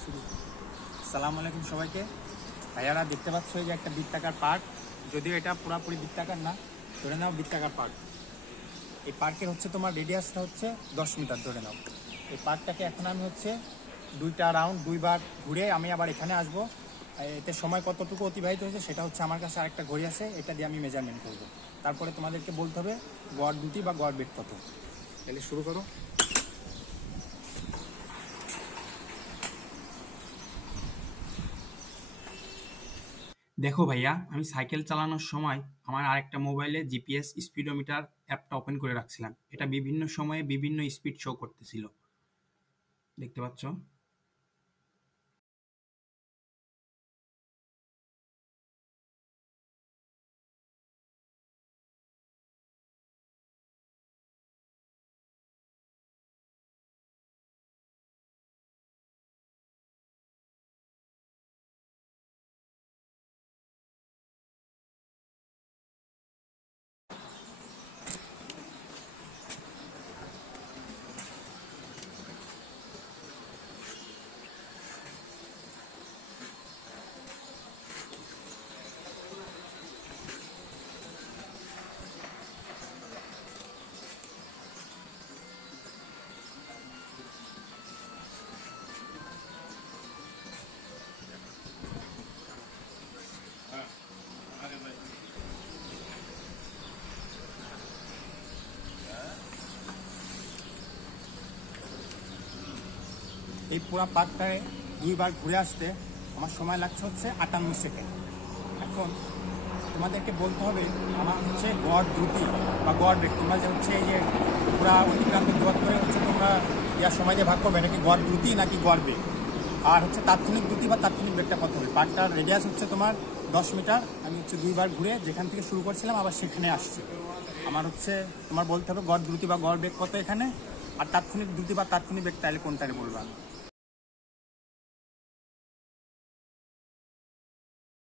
আসসালামু আলাইকুম সবাইকে। ভাইয়ারা দেখতে পাচ্ছ এই যে একটা বৃত্তাকার পার্ক, যদিও এটা পুরোপুরি বৃত্তাকার না, ধরে নাও বৃত্তাকার পার্ক। এই পার্কের হচ্ছে তোমার রেডিয়াসটা হচ্ছে 10 মিটার ধরে নাও। এই পার্কটাকে এখন আমি হচ্ছে 2টা রাউন্ড 2বার ঘুরে আমি আবার এখানে আসবো। এতে সময় কতটুকু অতিবাহিত হয়েছে সেটা হচ্ছে আমার কাছে আরেকটা ঘড়ি আছে, এটা দিয়ে আমি মেজারমেন্ট করবো। তারপরে তোমাদেরকে বলতে হবে গড় দুটি বা গড় বেগ কত। তাহলে শুরু করো। দেখো ভাইয়া, আমি সাইকেল চালানোর সময় আমার আরেকটা মোবাইলে জিপিএস স্পিডোমিটার অ্যাপটা ওপেন করে রাখছিলাম। এটা বিভিন্ন সময়ে বিভিন্ন স্পিড শো করতেছিল, দেখতে পাচ্ছ। এই পুরো পার্কটায় 2বার ঘুরে আসতে আমার সময় লাগছে হচ্ছে 58 সেকেন্ড। এখন তোমাদেরকে বলতে হবে আমার হচ্ছে গড় দ্রুতি বা গড় বেগ। তোমরা যে হচ্ছে এই যে পুরা অতিক্রান্ত দূরত্ব করে হচ্ছে তোমরা সময় দিয়ে ভাগ করবে, এটা কি গড় দ্রুতি নাকি গড় বেগ, আর হচ্ছে তাৎক্ষণিক দ্রুতি বা তাৎক্ষণিক বেগটা কত হবে। পার্কটার রেডিয়াস হচ্ছে তোমার 10 মিটার। আমি হচ্ছে 2বার ঘুরে যেখান থেকে শুরু করছিলাম আবার সেখানে আসছি। আমার হচ্ছে তোমার বলতে হবে গড় দ্রুতি বা গড় বেগ কত এখানে, আর তাৎক্ষণিক দ্রুতি বা তাৎক্ষণিক বেগ তাহলে কোনটারে বলবো আমি।